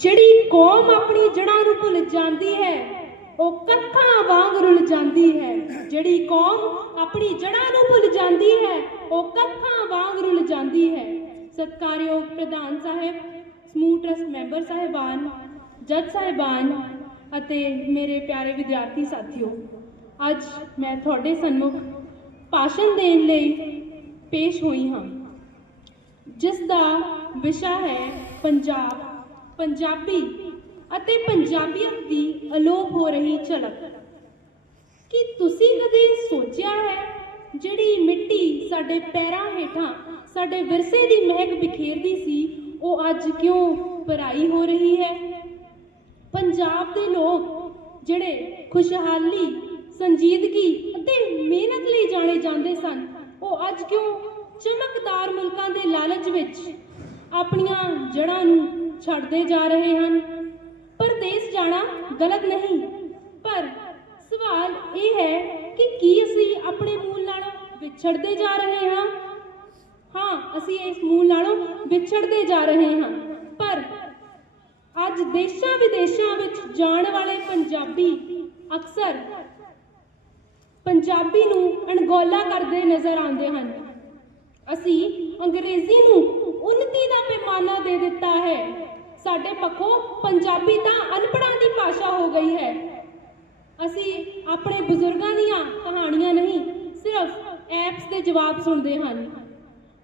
ਜਿਹੜੀ ਕੌਮ ਆਪਣੀ ਜੜ੍ਹਾਂ ਨੂੰ ਭੁੱਲ ਜਾਂਦੀ ਹੈ, ਉਹ ਕੱਖਾਂ ਵਾਂਗ ਰੁੱਲ ਜਾਂਦੀ ਹੈ। ਜਿਹੜੀ ਕੌਮ ਆਪਣੀ ਜੜ੍ਹਾਂ ਨੂੰ ਭੁੱਲ ਜਾਂਦੀ ਹੈ, ਉਹ ਕੱਖਾਂ ਵਾਂਗ ਰੁੱਲ ਜਾਂਦੀ ਹੈ। ਸਤਿਕਾਰਯੋਗ ਪ੍ਰਧਾਨ ਸਾਹਿਬ, ਸਮੂਹ ਟਰਸਟ ਮੈਂਬਰ ਸਾਹਿਬਾਨ, ਜੱਜ ਸਾਹਿਬਾਨ ਅਤੇ ਮੇਰੇ ਪਿਆਰੇ ਵਿਦਿਆਰਥੀ ਸਾਥੀਓ, ਅੱਜ ਮੈਂ ਤੁਹਾਡੇ ਸਨਮੁਖ ਭਾਸ਼ਣ ਦੇਣ ਲਈ ਪੇਸ਼ ਹੋਈ ਹਾਂ। ਜਿਸ ਦਾ ਵਿਸ਼ਾ ਹੈ ਪੰਜਾਬ ਪੰਜਾਬੀ ਅਤੇ ਪੰਜਾਬੀਅਤ ਦੀ ਅਲੋਪ ਹੋ ਰਹੀ ਝਲਕ। ਕੀ ਤੁਸੀਂ ਕਦੇ ਸੋਚਿਆ ਹੈ ਜਿਹੜੀ ਮਿੱਟੀ ਸਾਡੇ ਪੈਰਾਂ ਹੇਠਾਂ, ਸਾਡੇ ਵਿਰਸੇ ਦੀ ਮਹਿਕ ਬਿਖੇਰਦੀ ਸੀ, ਉਹ ਅੱਜ ਕਿਉਂ ਪਰਾਈ ਹੋ ਰਹੀ ਹੈ? ਪੰਜਾਬ ਦੇ ਲੋਕ ਜਿਹੜੇ ਖੁਸ਼ਹਾਲੀ, ਸੰਜੀਦਗੀ ਅਤੇ ਮਿਹਨਤ ਲਈ ਜਾਣੇ ਜਾਂਦੇ ਸਨ, ਉਹ ਅੱਜ ਕਿਉਂ ਚਮਕਦਾਰ ਮੁਲਕਾਂ ਦੇ ਲਾਲਚ ਵਿੱਚ ਆਪਣੀਆਂ ਜੜ੍ਹਾਂ ਨੂੰ ਛੱਡਦੇ ਜਾ ਰਹੇ ਹਨ। ਪਰਦੇਸ ਜਾਣਾ ਗਲਤ ਨਹੀਂ। ਪਰ ਸਵਾਲ ਇਹ ਹੈ ਕਿ ਕੀ ਅਸੀਂ ਆਪਣੇ ਮੂਲ ਨਾਲੋਂ ਵਿਛੜਦੇ ਜਾ ਰਹੇ ਹਾਂ? ਹਾਂ, ਅਸੀਂ ਇਸ ਮੂਲ ਨਾਲੋਂ ਵਿਛੜਦੇ ਜਾ ਰਹੇ ਹਾਂ। ਪਰ ਅੱਜ ਦੇਸ਼ਾਂ ਵਿਦੇਸ਼ਾਂ ਵਿੱਚ ਜਾਣ ਵਾਲੇ ਪੰਜਾਬੀ ਅਕਸਰ ਪੰਜਾਬੀ ਨੂੰ ਅਣਗੌਲਾ ਕਰਦੇ ਨਜ਼ਰ ਆਉਂਦੇ ਹਨ। ਅਸੀਂ ਅੰਗਰੇਜ਼ੀ ਨੂੰ ਉન્નਤੀ ਦਾ ਪੈਮਾਨਾ ਦੇ ਦਿੱਤਾ ਹੈ। ਸਾਡੇ ਪੱਖੋਂ ਪੰਜਾਬੀ ਤਾਂ ਅਨਪੜ੍ਹਾਂ ਦੀ ਭਾਸ਼ਾ ਹੋ ਗਈ ਹੈ। ਅਸੀਂ ਆਪਣੇ ਬਜ਼ੁਰਗਾਂ ਦੀਆਂ ਕਹਾਣੀਆਂ ਨਹੀਂ, ਸਿਰਫ ਐਪਸ ਦੇ ਜਵਾਬ ਸੁਣਦੇ ਹਨ।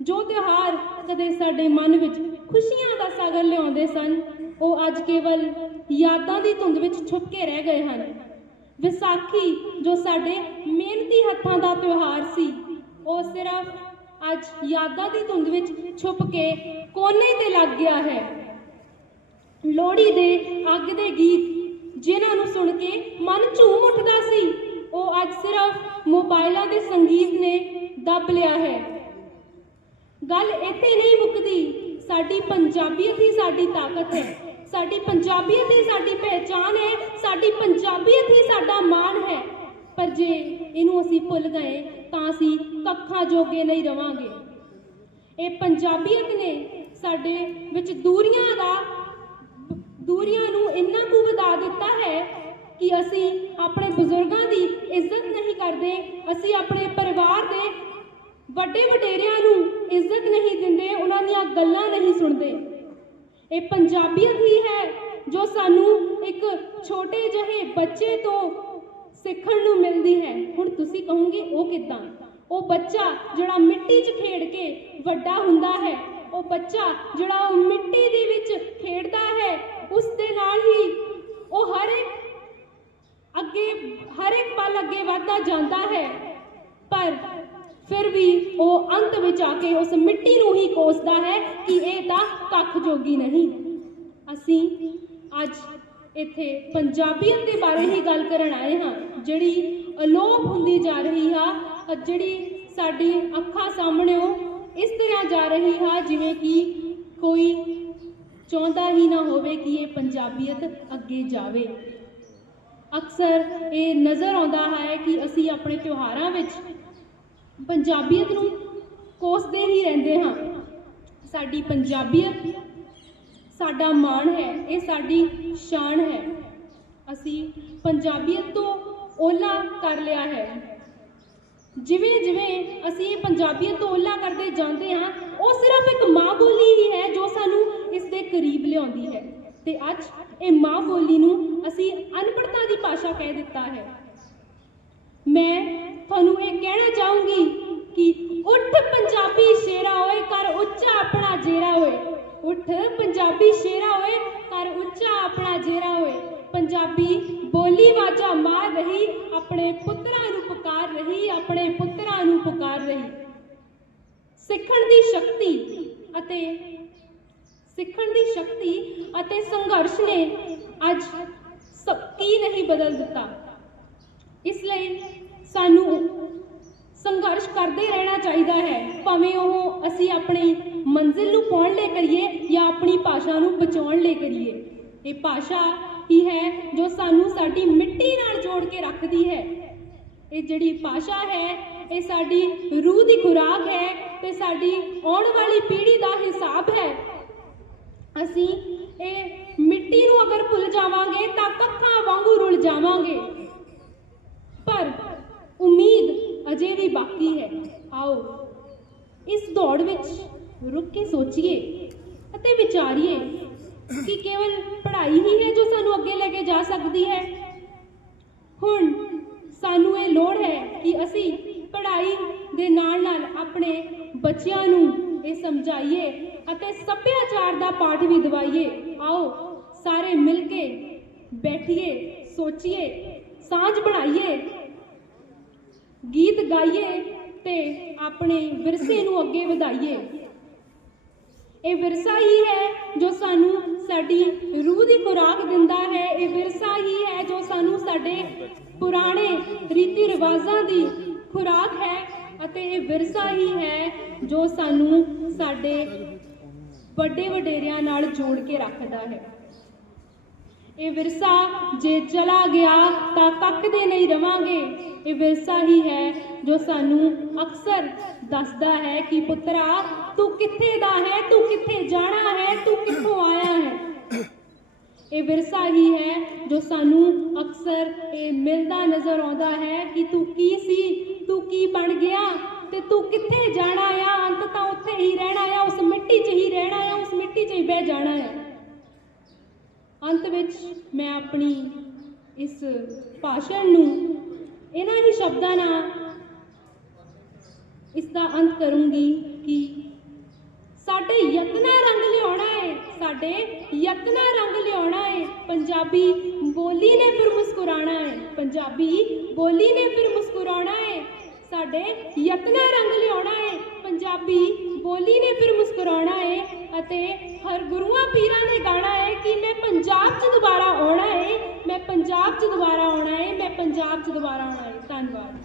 ਜੋ ਤਿਉਹਾਰ ਕਦੇ ਸਾਡੇ ਮਨ ਵਿੱਚ ਖੁਸ਼ੀਆਂ ਦਾ ਸਾਗਰ ਲਿਆਉਂਦੇ ਸਨ, ਉਹ ਅੱਜ ਕੇਵਲ ਯਾਦਾਂ ਦੀ ਧੁੰਦ ਵਿੱਚ ਛੁਪ ਕੇ ਰਹਿ ਗਏ ਹਨ। ਵਿਸਾਖੀ ਜੋ ਸਾਡੇ ਮਿਹਨਤੀ ਹੱਥਾਂ ਦਾ ਤਿਉਹਾਰ ਸੀ, ਉਹ ਸਿਰਫ ਅੱਜ ਯਾਦਾਂ ਦੀ ਧੁੰਦ ਵਿੱਚ ਛੁਪ ਕੇ ਕੋਨੇ ਤੇ ਲੱਗ ਗਿਆ ਹੈ। ਲੋਹੜੀ ਦੇ ਅੱਗ ਦੇ ਗੀਤ ਜਿਨ੍ਹਾਂ ਨੂੰ ਸੁਣ ਕੇ ਮਨ ਝੂਮ ਉੱਠਦਾ ਸੀ, ਉਹ ਅੱਜ ਸਿਰਫ ਮੋਬਾਈਲਾਂ ਦੇ ਸੰਗੀਤ ਨੇ ਦੱਬ ਲਿਆ ਹੈ। ਗੱਲ ਇੱਥੇ ਨਹੀਂ ਮੁੱਕਦੀ, ਸਾਡੀ ਪੰਜਾਬੀਅਤ ਹੀ ਸਾਡੀ ਤਾਕਤ ਹੈ। ਸਾਡੀ ਪੰਜਾਬੀਅਤ ਹੀ ਸਾਡੀ ਪਹਿਚਾਨ ਹੈ, ਸਾਡੀ ਪੰਜਾਬੀਅਤ ਹੀ ਸਾਡਾ ਮਾਣ ਹੈ। ਪਰ ਜੇ ਇਹਨੂੰ ਅਸੀਂ ਭੁੱਲ ਗਏ ਤਾਂ ਅਸੀਂ ਕੱਖਾਂ ਜੋਗੇ ਨਹੀਂ ਰਵਾਂਗੇ। ਇਹ ਪੰਜਾਬੀਅਤ ਨੇ ਸਾਡੇ ਵਿੱਚ ਦੂਰੀਆਂ ਦਾ, ਦੂਰੀਆਂ ਨੂੰ ਇੰਨਾ ਕੁ ਵਧਾ ਦਿੱਤਾ ਹੈ ਕਿ ਅਸੀਂ ਆਪਣੇ ਬਜ਼ੁਰਗਾਂ ਦੀ ਇੱਜ਼ਤ ਨਹੀਂ ਕਰਦੇ, ਅਸੀਂ ਆਪਣੇ ਪਰਿਵਾਰ ਦੇ ਵੱਡੇ ਵਡੇਰਿਆਂ ਨੂੰ ਇੱਜ਼ਤ ਨਹੀਂ ਦਿੰਦੇ, ਉਹਨਾਂ ਦੀਆਂ ਗੱਲਾਂ ਨਹੀਂ ਸੁਣਦੇ। ਇਹ ਪੰਜਾਬੀਅਤ ਹੀ ਹੈ ਜੋ ਸਾਨੂੰ ਇੱਕ ਛੋਟੇ ਜਿਹੇ ਬੱਚੇ ਤੋਂ ਸਿੱਖਣ ਨੂੰ ਮਿਲਦੀ ਹੈ। ਹੁਣ ਤੁਸੀਂ ਕਹੋਗੇ, ਉਹ ਕਿਦਾਂ? ਉਹ ਬੱਚਾ ਜਿਹੜਾ ਮਿੱਟੀ 'ਚ ਖੇਡ ਕੇ ਵੱਡਾ ਹੁੰਦਾ ਹੈ, ਉਹ ਬੱਚਾ ਜਿਹੜਾ ਉਹ ਮਿੱਟੀ ਦੇ ਵਿੱਚ ਖੇਡਦਾ ਹੈ, ਉਸ ਦੇ ਨਾਲ ਹੀ ਉਹ ਹਰ ਇੱਕ ਅੱਗੇ, ਹਰ ਇੱਕ ਪਲ ਅੱਗੇ ਵਧਦਾ ਜਾਂਦਾ ਹੈ। ਪਰ ਫਿਰ ਵੀ ਉਹ ਅੰਤ ਵਿੱਚ ਆ ਕੇ ਉਸ ਮਿੱਟੀ ਨੂੰ ਹੀ ਕੋਸਦਾ ਹੈ ਕਿ ਇਹ ਤਾਂ ਕੱਖ ਜੋਗੀ ਨਹੀਂ। ਅਸੀਂ ਅੱਜ ਇੱਥੇ ਪੰਜਾਬੀਅਤ ਦੇ ਬਾਰੇ ਹੀ ਗੱਲ ਕਰਨ ਆਏ ਹਾਂ। ਜਿਹੜੀ ਅਲੋਪ ਹੁੰਦੀ ਜਾ ਰਹੀ ਆ ਜਿਹੜੀ ਸਾਡੀ ਅੱਖਾਂ ਸਾਹਮਣੇ ਉਹ ਇਸ ਤਰ੍ਹਾਂ ਜਾ ਰਹੀ ਆ, ਜਿਵੇਂ ਕਿ ਕੋਈ ਚਾਹੁੰਦਾ ਹੀ ਨਾ ਹੋਵੇ ਕਿ ਇਹ ਪੰਜਾਬੀਅਤ ਅੱਗੇ ਜਾਵੇ। ਅਕਸਰ ਇਹ ਨਜ਼ਰ ਆਉਂਦਾ ਹੈ ਕਿ ਅਸੀਂ ਆਪਣੇ ਤਿਉਹਾਰਾਂ ਵਿੱਚ ਪੰਜਾਬੀਅਤ ਨੂੰ ਕੋਸਦੇ ਹੀ ਰਹਿੰਦੇ ਹਾਂ। ਸਾਡੀ ਪੰਜਾਬੀਅਤ ਸਾਡਾ ਮਾਣ ਹੈ, ਇਹ ਸਾਡੀ ਸ਼ਾਨ ਹੈ। ਅਸੀਂ ਪੰਜਾਬੀਅਤ ਤੋਂ ਓਲਾ ਕਰ ਲਿਆ ਹੈ। ਜਿਵੇਂ ਜਿਵੇਂ ਅਸੀਂ ਇਹ ਪੰਜਾਬੀਅਤ ਤੋਂ ਓਲਾ ਕਰਦੇ ਜਾਂਦੇ ਹਾਂ, ਉਹ ਸਿਰਫ ਇੱਕ ਮਾਂ ਬੋਲੀ ਹੀ ਹੈ ਜੋ ਸਾਨੂੰ ਇਸ ਦੇ ਕਰੀਬ ਲਿਆਉਂਦੀ ਹੈ। ਤੇ ਅੱਜ ਇਹ ਮਾਂ ਬੋਲੀ ਨੂੰ ਅਸੀਂ ਅਨਪੜਤਾ ਦੀ ਭਾਸ਼ਾ ਕਹਿ ਦਿੱਤਾ ਹੈ। ਮੈਂ ਤੁਹਾਨੂੰ ਇਹ ਕਹਿਣਾ ਚਾਹੂੰਗੀ ਕਿ ਉੱਠ ਪੰਜਾਬੀ ਸ਼ੇਰਾ ਓਏ ਕਰ ਉੱਚਾ ਆਪਣਾ ਜੇਰਾ ਓਏ। ਉੱਠ ਪੰਜਾਬੀ ਸ਼ੇਰਾ ਓਏ ਕਰ ਉੱਚਾ ਆਪਣਾ ਜੇਰਾ ਓਏ ਪੰਜਾਬੀ ਬੋਲੀ ਵਾਜਾ ਮਾਰ ਰਹੀ, ਆਪਣੇ ਪੁੱਤਰਾਂ ਨੂੰ ਪੁਕਾਰ ਰਹੀ, ਆਪਣੇ ਪੁੱਤਰਾਂ ਨੂੰ ਪੁਕਾਰ ਰਹੀ। ਸਿੱਖਣ ਦੀ ਸ਼ਕਤੀ ਅਤੇ ਸਿੱਖਣ ਦੀ ਸ਼ਕਤੀ ਅਤੇ ਸੰਘਰਸ਼ ਨੇ ਅੱਜ ਸਭ ਕੀ ਨਹੀਂ ਬਦਲ ਦਿੱਤਾ। ਇਸ ਲਈ ਸਾਨੂੰ ਸੰਘਰਸ਼ ਕਰਦੇ ਰਹਿਣਾ ਚਾਹੀਦਾ ਹੈ। ਭਾਵੇਂ ਉਹ ਅਸੀਂ ਆਪਣੀ ਮੰਜ਼ਿਲ ਨੂੰ ਪਾਉਣ ਲਈ ਕਰੀਏ ਜਾਂ ਆਪਣੀ ਭਾਸ਼ਾ ਨੂੰ ਬਚਾਉਣ ਲਈ ਕਰੀਏ। ਇਹ ਭਾਸ਼ਾ ਹੀ ਹੈ ਜੋ ਸਾਨੂੰ ਸਾਡੀ ਮਿੱਟੀ ਨਾਲ ਜੋੜ ਕੇ ਰੱਖਦੀ ਹੈ। ਇਹ ਜਿਹੜੀ ਭਾਸ਼ਾ ਹੈ, ਇਹ ਸਾਡੀ ਰੂਹ ਦੀ ਖੁਰਾਕ ਹੈ ਤੇ ਸਾਡੀ ਆਉਣ ਵਾਲੀ ਪੀੜ੍ਹੀ ਦਾ ਹਿਸਾਬ ਹੈ। ਅਸੀਂ ਇਹ ਮਿੱਟੀ ਨੂੰ ਅਗਰ ਭੁੱਲ ਜਾਵਾਂਗੇ ਤਾਂ ਕੱਖਾਂ ਵਾਂਗੂ ਰੁਲ ਜਾਵਾਂਗੇ। ਪਰ ਉਮੀਦ ਅਜੇ ਵੀ ਬਾਕੀ ਹੈ। ਆਓ, ਇਸ ਦੌੜ ਵਿੱਚ ਰੁਕ ਕੇ ਸੋਚੀਏ ਅਤੇ ਵਿਚਾਰੀਏ ਕਿ ਕੇਵਲ ਪੜ੍ਹਾਈ ਹੀ ਹੈ ਜੋ ਸਾਨੂੰ ਅੱਗੇ ਲੈ ਕੇ ਜਾ ਸਕਦੀ ਹੈ। ਹੁਣ ਸਾਨੂੰ ਇਹ ਲੋੜ ਹੈ ਕਿ ਅਸੀਂ ਪੜ੍ਹਾਈ ਦੇ ਨਾਲ ਨਾਲ ਆਪਣੇ ਬੱਚਿਆਂ ਨੂੰ ਇਹ ਸਮਝਾਈਏ ਅਤੇ ਸੱਭਿਆਚਾਰ ਦਾ ਪਾਠ ਵੀ ਦਿਵਾਈਏ। ਆਓ, ਸਾਰੇ ਮਿਲ ਕੇ ਬੈਠੀਏ, ਸੋਚੀਏ, ਸਾਂਝ ਬਣਾਈਏ ਗੀਤ ਗਾਈਏ ਤੇ ਆਪਣੇ ਵਿਰਸੇ ਨੂੰ ਅੱਗੇ ਵਧਾਈਏ। ਇਹ ਵਿਰਸਾ ਹੀ ਹੈ ਜੋ ਸਾਨੂੰ ਸਾਡੀ ਰੂਹ ਦੀ ਖੁਰਾਕ ਦਿੰਦਾ ਹੈ। ਇਹ ਵਿਰਸਾ ਹੀ ਹੈ ਜੋ ਸਾਨੂੰ ਸਾਡੇ ਪੁਰਾਣੇ ਰੀਤੀ ਰਿਵਾਜ਼ਾਂ ਦੀ ਖੁਰਾਕ ਹੈ ਅਤੇ ਇਹ ਵਿਰਸਾ ਹੀ ਹੈ ਜੋ ਸਾਨੂੰ ਸਾਡੇ ਵੱਡੇ ਵਡੇਰਿਆਂ ਨਾਲ ਜੋੜ ਕੇ ਰੱਖਦਾ ਹੈ। ਇਹ ਵਿਰਸਾ ਜੇ ਚਲਾ ਗਿਆ ਤਾਂ ਕੱਖ ਦੇ ਨਹੀਂ ਰਵਾਂਗੇ। ਇਹ ਵਿਰਸਾ ਹੀ ਹੈ ਜੋ ਸਾਨੂੰ ਅਕਸਰ ਦੱਸਦਾ ਹੈ ਕਿ ਪੁੱਤਰਾ, ਤੂੰ ਕਿੱਥੇ ਦਾ ਹੈ? ਤੂੰ ਕਿੱਥੇ ਜਾਣਾ ਹੈ? ਤੂੰ ਕਿੱਥੋਂ ਆਇਆ ਹੈ? ਇਹ ਵਿਰਸਾ ਹੀ ਹੈ ਜੋ ਸਾਨੂੰ ਅਕਸਰ ਇਹ ਮਿਲਦਾ ਨਜ਼ਰ ਆਉਂਦਾ ਹੈ ਕਿ ਤੂੰ ਕੀ ਸੀ? ਤੂੰ ਕੀ ਬਣ ਗਿਆ? ਤੇ ਤੂੰ ਕਿੱਥੇ ਜਾਣਾ ਆ? ਅੰਤ ਤਾਂ ਉੱਥੇ ਹੀ ਰਹਿਣਾ ਆ, ਉਸ ਮਿੱਟੀ 'ਚ ਹੀ ਰਹਿਣਾ ਆ, ਉਸ ਮਿੱਟੀ 'ਚ ਹੀ ਬਹਿ ਜਾਣਾ ਅੰਤ ਵਿੱਚ ਮੈਂ ਆਪਣੀ ਇਸ ਭਾਸ਼ਣ ਨੂੰ ਇਹਨਾਂ ਹੀ ਸ਼ਬਦਾਂ ਨਾਲ ਇਸ ਦਾ ਅੰਤ ਕਰੂੰਗੀ ਕਿ ਸਾਡੇ ਯਤਨਾਂ ਰੰਗ ਲਿਆਉਣਾ ਹੈ ਸਾਡੇ ਯਤਨਾਂ ਰੰਗ ਲਿਆਉਣਾ ਹੈ ਪੰਜਾਬੀ ਬੋਲੀ ਨੇ ਫਿਰ ਮੁਸਕਰਾਉਣਾ ਹੈ ਪੰਜਾਬੀ ਬੋਲੀ ਨੇ ਫਿਰ ਮੁਸਕਰਾਉਣਾ ਹੈ ਸਾਡੇ ਯਤਨਾਂ ਰੰਗ ਲਿਆਉਣਾ ਹੈ ਪੰਜਾਬੀ ਬੋਲੀ ਨੇ ਫਿਰ ਮੁਸਕਰਾਉਣਾ ਹੈ ਅਤੇ ਹਰ ਗੁਰੂਆਂ ਪੀਰਾਂ ਨੇ ਗਾਣਾ ਹੈ ਕਿ ਮੈਂ ਪੰਜਾਬ 'ਚ ਦੁਬਾਰਾ ਆਉਣਾ ਹੈ ਮੈਂ ਪੰਜਾਬ 'ਚ ਦੁਬਾਰਾ ਆਉਣਾ ਏ, ਮੈਂ ਪੰਜਾਬ 'ਚ ਦੁਬਾਰਾ ਆਉਣਾ ਹੈ ਧੰਨਵਾਦ।